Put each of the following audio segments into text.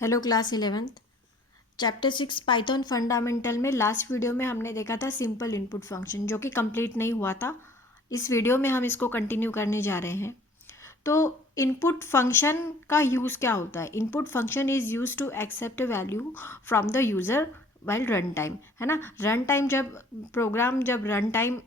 Hello class 11th chapter 6 Python fundamental में last video में हमने देखा था सिंपल इनपुट फंक्शन जो कि कंप्लीट नहीं हुआ था। इस वीडियो में हम इसको कंटिन्यू करने जा रहे हैं। तो इनपुट फंक्शन का यूज़ क्या होता है? Input function is use to accept value from the user while run time, है ना। रन टाइम जब प्रोग्राम जब रन टाइम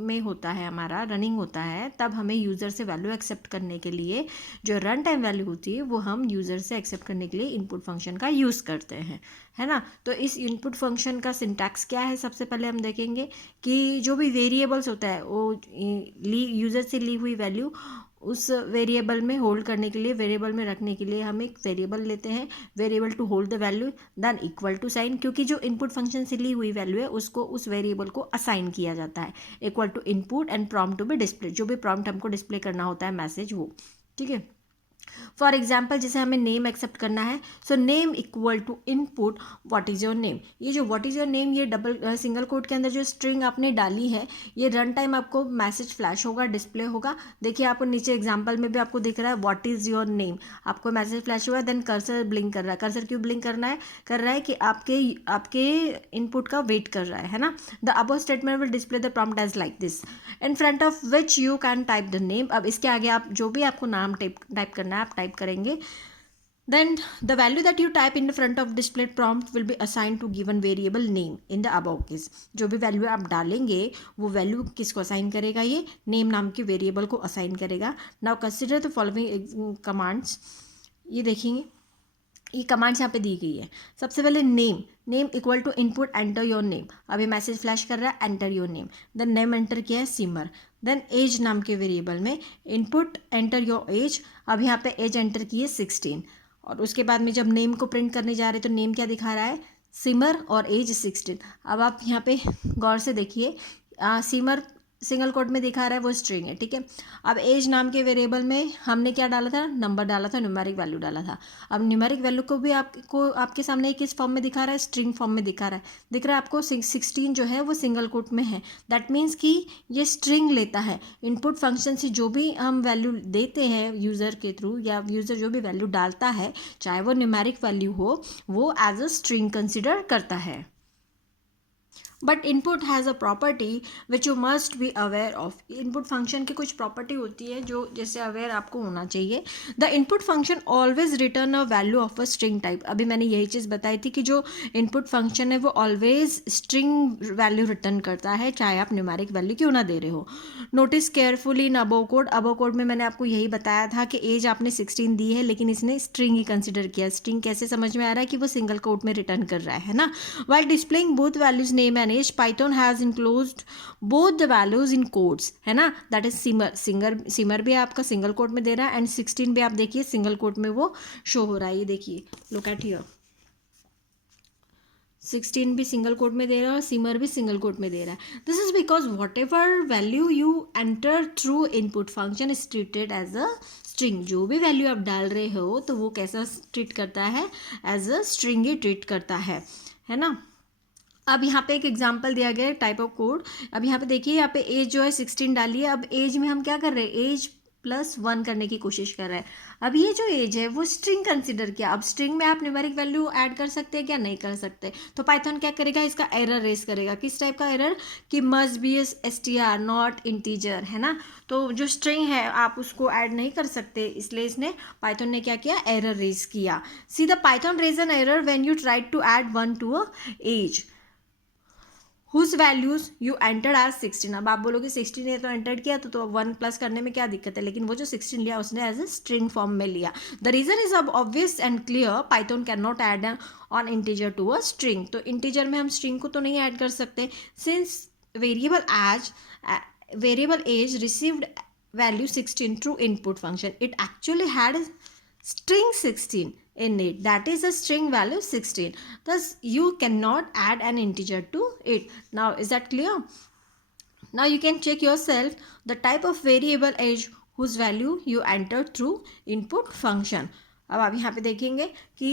में होता है, हमारा रनिंग होता है, तब हमें यूज़र से वैल्यू एक्सेप्ट करने के लिए जो रन टाइम वैल्यू होती है वो हम यूज़र से एक्सेप्ट करने के लिए इनपुट फंक्शन का यूज़ करते हैं, है ना। तो इस इनपुट फंक्शन का सिंटैक्स क्या है, सबसे पहले हम देखेंगे कि जो भी वेरिएबल्स होता है वो यूज़र से ली हुई वैल्यू उस वेरिएबल में होल्ड करने के लिए, वेरिएबल में रखने के लिए हम एक वेरिएबल लेते हैं, variable to hold the value, then equal to sign, क्योंकि जो इनपुट फंक्शन से ली हुई वैल्यू है उसको उस वेरिएबल को असाइन किया जाता है, equal to input and prompt to be display, जो भी प्रॉम्प्ट हमको डिस्प्ले करना होता है मैसेज वो, ठीक है। फॉर एग्जाम्पल जैसे हमें नेम एक्सेप्ट करना है, so name equal to input what is your name. ये जो व्हाट इज़ योर नेम, ये डबल सिंगल कोट के अंदर जो स्ट्रिंग आपने डाली है, ये रन टाइम आपको मैसेज फ्लैश होगा, डिस्प्ले होगा। देखिए आपको नीचे एग्जाम्पल में भी आपको दिख रहा है व्हाट इज़ योर नेम, आपको मैसेज फ्लैश हुआ, देन कर्सर ब्लिंक कर रहा है। कर्सर क्यों ब्लिंक कर रहा है कि आपके इनपुट का वेट कर रहा है ना। The above statement will display the prompt as like this, in front of which you can type the name. अब इसके आगे आप जो भी आपको नाम टाइप करना है आप टाइप करेंगे, then the value that you type in the front of display prompt will be assigned to given variable name in the above case। जो भी वैल्यू आप डालेंगे वो वैल्यू किसको असाइन करेगा, ये नेम नाम के वेरिएबल को असाइन करेगा। Now consider the following commands, ये देखेंगे ये कमांड्स यहाँ पे दी गई है। सबसे पहले name equal to input enter your name, अभी मैसेज फ्लैश कर रहा है enter your name, then name enter किया है सिमर। देन एज नाम के वेरिएबल में इनपुट एंटर योर एज, अब यहाँ पे एज एंटर की है 16, और उसके बाद में जब नेम को प्रिंट करने जा रहे तो नेम क्या दिखा रहा है, सिमर, और एज 16। अब आप यहाँ पे गौर से देखिए, सिमर सिंगल कोट में दिखा रहा है वो स्ट्रिंग है, ठीक है। अब एज नाम के वेरिएबल में हमने क्या डाला था, नंबर डाला था, न्यूमेरिक वैल्यू डाला था। अब न्यूमेरिक वैल्यू को भी आपको आपके सामने किस फॉर्म में दिखा रहा है, स्ट्रिंग फॉर्म में दिखा रहा है। दिख रहा है आपको 16 जो है वो सिंगल कोट में है, दैट मीन्स कि ये स्ट्रिंग लेता है। इनपुट फंक्शन से जो भी हम वैल्यू देते हैं यूज़र के थ्रू, या यूज़र जो भी वैल्यू डालता है, चाहे वो न्यूमेरिक वैल्यू हो, वो एज अ स्ट्रिंग कंसिडर करता है। But input has a property which you must be aware of. Input function की कुछ प्रॉपर्टी होती है जो जैसे अवेयर आपको होना चाहिए। The input function always return a value of a string type. अभी मैंने यही चीज़ बताई थी कि जो इनपुट फंक्शन है वो ऑलवेज स्ट्रिंग वैल्यू रिटर्न करता है, चाहे आप न्यूमेरिक वैल्यू क्यों ना दे रहे हो। Notice carefully in above code, above code में मैंने आपको यही बताया था कि एज आपने 16 दी है, लेकिन इसने स्ट्रिंग ही कंसिडर किया। स्ट्रिंग कैसे समझ में आ रहा है कि वो सिंगल कोट में रिटर्न कर रहा है ना। While displaying both values name and age, Python has enclosed both the values in quotes, है ना। That is सिमर भी आपका सिंगल कोट में दे रहा है, एंड 16 भी आप देखिए सिंगल कोट में वो शो हो रहा है। ये देखिए, लुक एट हियर, 16 भी सिंगल कोट में दे रहा है और सिमर भी सिंगल कोट में दे रहा है। This is because whatever value you enter through input function is treated as a string. जो भी वैल्यू आप डाल रहे हो तो वो कैसा ट्रीट करता है, एज अ स्ट्रिंग ही ट्रीट करता है ना। अब यहाँ पे एक एग्जांपल दिया गया है टाइप ऑफ कोड। अब यहाँ पे देखिए, यहाँ पे एज जो है 16 डाली है। अब एज में हम क्या कर रहे हैं, एज +1 करने की कोशिश कर रहे हैं। अब ये जो एज है वो स्ट्रिंग कंसिडर किया। अब स्ट्रिंग में आप न्यूमेरिक वैल्यू ऐड कर सकते हैं क्या, नहीं कर सकते। तो पाइथन क्या करेगा, इसका एरर रेस करेगा। किस टाइप का एरर, कि must be str not integer, है ना। तो जो स्ट्रिंग है आप उसको ऐड नहीं कर सकते, इसलिए इसने पाइथन ने क्या किया, एरर रेस किया। See the Python raise an error when you try to add 1 to a age whose values you entered as 16। अब आप बोलोगे 16 है तो एंटर किया तो 1 प्लस करने में क्या दिक्कत है, लेकिन वो जो 16 लिया उसने एज ए स्ट्रिंग फॉर्म में लिया। द रीजन इज अब obvious and clear, Python can not add on integer to a string. तो इंटीजर में हम स्ट्रिंग को तो नहीं ऐड कर सकते, since variable as received value 16 through input function, it actually had string 16 in it, that is a string value 16, thus you cannot add an integer to it. Now is that clear? Now you can check yourself the type of variable age whose value you enter through input function. अब आप यहाँ पे देखेंगे कि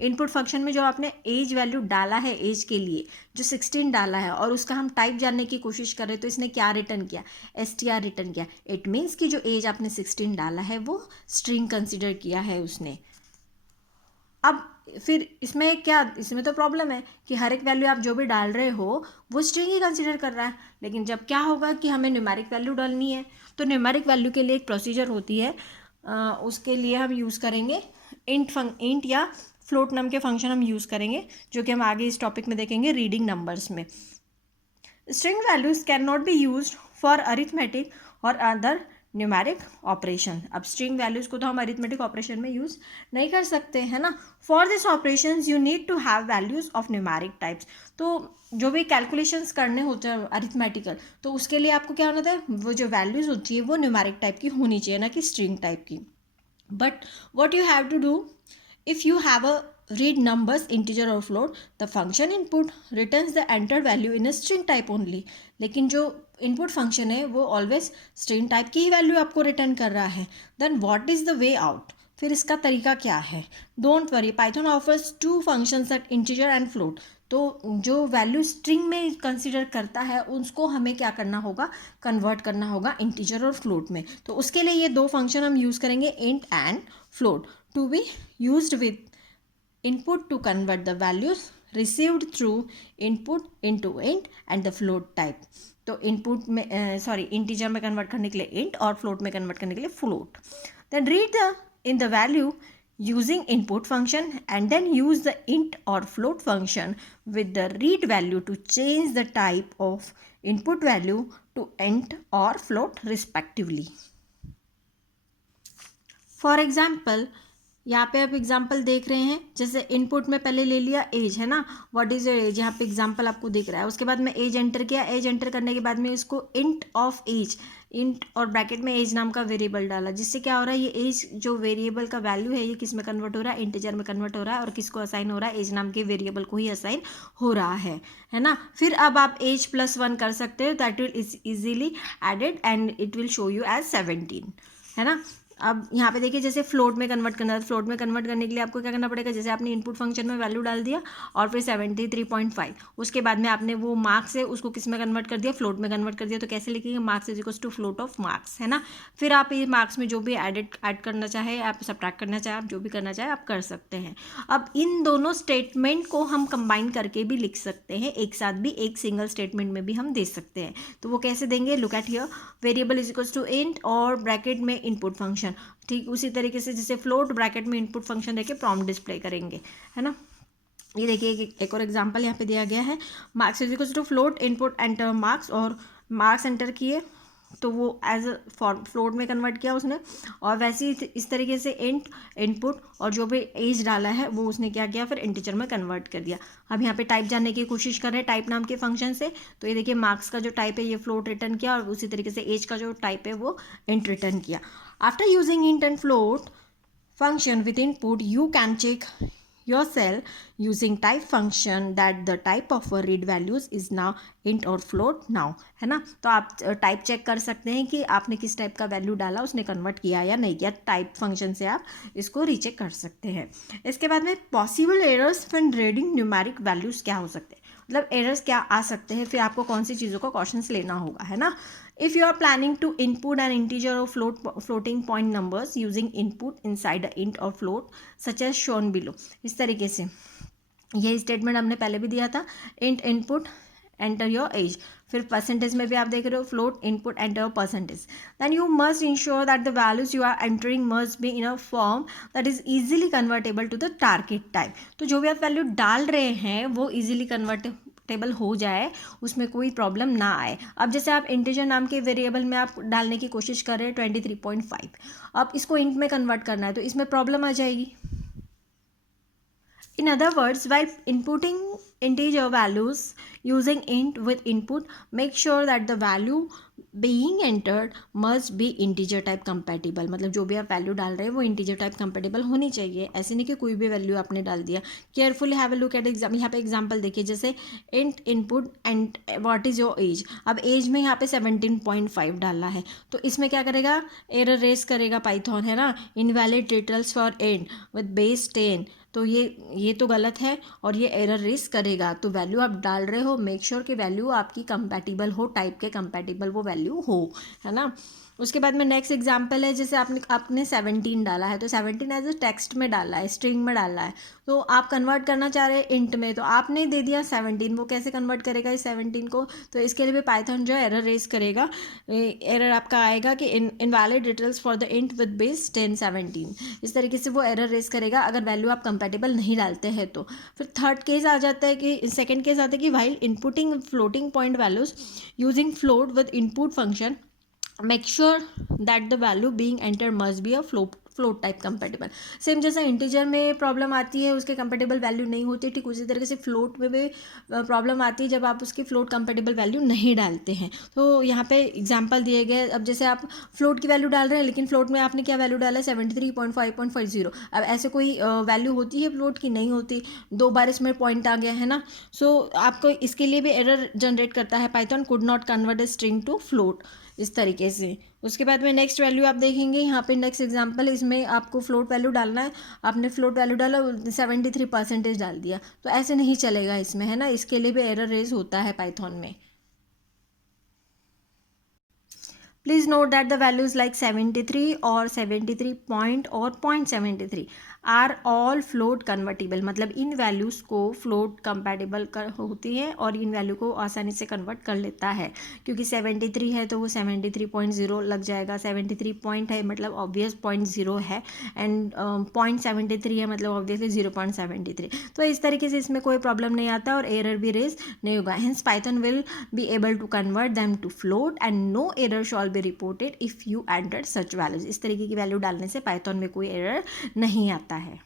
input function में जो आपने as value डाला है, एज के लिए जो 16 डाला है, और उसका हम टाइप जानने की कोशिश कर रहे हैं, तो इसने क्या रिटर्न किया, str रिटर्न किया। इट मीन्स कि जो एज आपने 16 डाला है वो स्ट्रिंग कंसिडर किया है उसने। अब फिर इसमें क्या, इसमें तो प्रॉब्लम है कि हर एक वैल्यू आप जो भी डाल रहे हो वो स्ट्रिंग ही कंसिडर कर रहा है। लेकिन जब क्या होगा कि हमें न्यूमेरिक वैल्यू डालनी है, तो न्यूमेरिक वैल्यू के लिए एक प्रोसीजर होती है, उसके लिए हम यूज़ करेंगे इंट या फ्लोट नम के फंक्शन हम यूज़ करेंगे, जो कि हम आगे इस टॉपिक में देखेंगे रीडिंग नंबर्स में। String values can not be used for arithmetic और अदर न्यूमेरिक ऑपरेशन। अब स्ट्रिंग वैल्यूज को तो हम अरिथमेटिक ऑपरेशन में यूज नहीं कर सकते, है ना। For this operation you need to have values of numeric types. तो जो भी कैलकुलेशंस करने होते हैं अरिथमेटिकल, तो उसके लिए आपको क्या होना था, वो जो वैल्यूज होती है वो न्यूमेरिक टाइप की होनी चाहिए, ना कि स्ट्रिंग टाइप की। But what you have to do, if you have a read numbers integer or float, the function input returns the entered value in a string type only। लेकिन जो input function है वो always string type की ही value आपको return कर रहा है। then what is the way out, फिर इसका तरीका क्या है। don't worry, python offers two functions that integer and float। तो जो वैल्यू स्ट्रिंग में कंसिडर करता है उसको हमें क्या करना होगा, कन्वर्ट करना होगा इंटीजर और फ्लोट में। तो उसके लिए ये दो फंक्शन हम यूज़ करेंगे, int and float, to be used with input to convert the values received through input into int and the float type। तो इनपुट में इंटीजर में कन्वर्ट करने के लिए int और फ्लोट में कन्वर्ट करने के लिए float. then read the in the value using input function and then use the int or float function with the read value to change the type of input value to int or float respectively। For example, यहाँ पे आप example देख रहे हैं, जैसे input में पहले ले लिया एज, है ना, व्हाट इज योर एज, यहाँ पे एग्जाम्पल आपको दिख रहा है। उसके बाद में एज एंटर किया, एज एंटर करने के बाद में इसको इंट ऑफ एज, इंट और ब्रैकेट में एज नाम का वेरिएबल डाला, जिससे क्या हो रहा है, ये एज जो वेरिएबल का वैल्यू है ये किस में कन्वर्ट हो रहा है, इंटीजर में कन्वर्ट हो रहा है, और किसको असाइन हो रहा है, एज नाम के वेरिएबल को ही असाइन हो रहा है ना। फिर अब आप एज +1 कर सकते हो, that will is easily added and it will show you as 17, है ना। अब यहाँ पे देखिए, जैसे फ्लोट में कन्वर्ट करना है, फ्लोट में कन्वर्ट करने के लिए आपको क्या करना पड़ेगा, जैसे आपने इनपुट फंक्शन में वैल्यू डाल दिया और फिर 73.5, उसके बाद में आपने वो मार्क्स है उसको किस में कन्वर्ट कर दिया, फ्लोट में कन्वर्ट कर दिया। तो कैसे लिखेंगे, marks is equals to float of marks, है ना। फिर आप ये मार्क्स में जो भी ऐड करना चाहे, आप सब्ट्रैक्ट करना चाहे, आप जो भी करना चाहे आप कर सकते हैं। अब इन दोनों स्टेटमेंट को हम कंबाइन करके भी लिख सकते हैं, एक साथ भी एक सिंगल स्टेटमेंट में भी हम दे सकते हैं। तो वो कैसे देंगे, look at here, variable is equals to int और ब्रैकेट में इनपुट फंक्शन, ठीक उसी तरीके से जैसे फ्लोट ब्रैकेट में इनपुट फंक्शन देके प्रॉम्प्ट डिस्प्ले करेंगे, है ना। ये देखिए एक और एग्जांपल यहाँ पे दिया गया है, marks is equals to float input enter marks, और मार्क्स एंटर किए तो वो एज फ्लोट में कन्वर्ट किया उसने, और वैसे ही इस तरीके से इंट इनपुट और जो भी एज डाला है वो उसने क्या किया, फिर इंटीजर में कन्वर्ट कर दिया। अब यहाँ पे टाइप जानने की कोशिश कर रहे हैं टाइप नाम के फंक्शन से, तो ये देखिए मार्क्स का जो टाइप है ये फ्लोट रिटर्न किया, और उसी तरीके से एज का जो टाइप है वो इंट रिटर्न किया। After using int and float function with input, you can check yourself using type function that the type of a read values is now int or float now, है ना। तो आप type check कर सकते हैं कि आपने किस टाइप का वैल्यू डाला, उसने कन्वर्ट किया या नहीं किया। टाइप फंक्शन से आप इसको रीचेक कर सकते हैं। इसके बाद में possible errors when reading numeric values क्या हो सकते हैं, मतलब एरर्स क्या आ सकते हैं, फिर आपको कौन सी चीज़ों का क्वेश्चंस लेना होगा, है ना। If you are planning to input an integer or floating point numbers using input inside a int or float such as shown below, इस तरीके से ये स्टेटमेंट हमने पहले भी दिया था, int input enter your age, फिर परसेंटेज में भी आप देख रहे हो float input enter percentage, then you must ensure that the values you are entering must be in a form that is easily convertible to the target type. तो जो भी आप वैल्यू डाल रहे हैं वो इजीली कन्वर्टेबल हो जाए, उसमें कोई प्रॉब्लम ना आए। अब जैसे आप इंटीजर नाम के वेरिएबल में आप डालने की कोशिश कर रहे हैं 23.5, अब इसको इंट में कन्वर्ट करना है तो इसमें प्रॉब्लम आ जाएगी। In other words, while inputting integer values using int with input, make sure that the value being entered must be integer type compatible। मतलब जो भी आप वैल्यू डाल रहे हैं वो integer type compatible होनी चाहिए, ऐसे नहीं कि कोई भी वैल्यू आपने डाल दिया। Carefully have a look at exam, यहाँ पे एग्जाम्पल देखिए, जैसे int input and what is your age, अब एज में यहाँ पे 17.5 डालना है, तो इसमें क्या करेगा, एरर रेस करेगा पाइथन, है ना। Invalid details for int with base 10, तो ये तो गलत है और ये एरर रेस करेगा। तो वैल्यू आप डाल रहे हो, मेक श्योर कि वैल्यू आपकी कंपैटिबल हो, टाइप के कंपैटिबल वो वैल्यू हो, है ना। उसके बाद में नेक्स्ट एग्जांपल है, जैसे आपने 17 डाला है, तो 17 एज ए टेक्स्ट में डाला है, स्ट्रिंग में डाला है, तो आप कन्वर्ट करना चाह रहे हैं इंट में, तो आपने दे दिया 17, वो कैसे कन्वर्ट करेगा इस 17 को? तो इसके लिए भी पाइथन जो है एरर रेज करेगा। एरर आपका आएगा कि invalid details for the int with base 10 17, इस तरीके से वो एरर रेज करेगा अगर वैल्यू आप कंपेटेबल नहीं डालते हैं तो। फिर थर्ड केस आ जाता है कि सेकेंड केस आता है कि while inputting floating point values using float with input function, make sure that the value being entered must be a float type compatible. Same जैसा इंटीजर में प्रॉब्लम आती है उसके कंपेटेबल वैल्यू नहीं होती, ठीक उसी तरीके से फ्लोट में भी प्रॉब्लम आती है जब आप उसकी फ्लोट कंपेटेबल वैल्यू नहीं डालते हैं। तो यहाँ पे एग्जांपल दिए गए, अब जैसे आप फ्लोट की वैल्यू डाल रहे हैं लेकिन फ्लोट में आपने क्या वैल्यू डाला है 73.5.50, अब ऐसे कोई वैल्यू होती है फ्लोट की? नहीं होती, 2 बार इसमें पॉइंट आ गया है ना। सो आपको इसके लिए भी एरर जनरेट करता है Python, could not convert a string to float, इस तरीके से। उसके बाद में नेक्स्ट वैल्यू आप देखेंगे यहाँ पे नेक्स्ट एग्जांपल, इसमें आपको फ्लोट वैल्यू डालना है, आपने फ्लोट वैल्यू डाला 73% डाल दिया, तो ऐसे नहीं चलेगा इसमें, है ना, इसके लिए भी एरर रेज होता है पाइथन में। Please note that the values like 73 और 73 पॉइंट और 0.73 आर ऑल फ्लोट कन्वर्टिबल, मतलब इन वैल्यूज़ को फ्लोट कंपैटिबल होती है और इन वैल्यू को आसानी से कन्वर्ट कर लेता है, क्योंकि 73 है तो वो 73.0 लग जाएगा, 73 पॉइंट है मतलब ऑब्वियस 0.0 है, एंड 0.73 है मतलब ऑब्वियसली 0.73, तो इस तरीके से इसमें कोई प्रॉब्लम नहीं आता और एरर भी रेज नहीं होगा। Hence Python will be able to convert them to float and no error shall be reported if you enter such values. इस तरीके की वैल्यू डालने से पाइथन में कोई एरर नहीं आता है।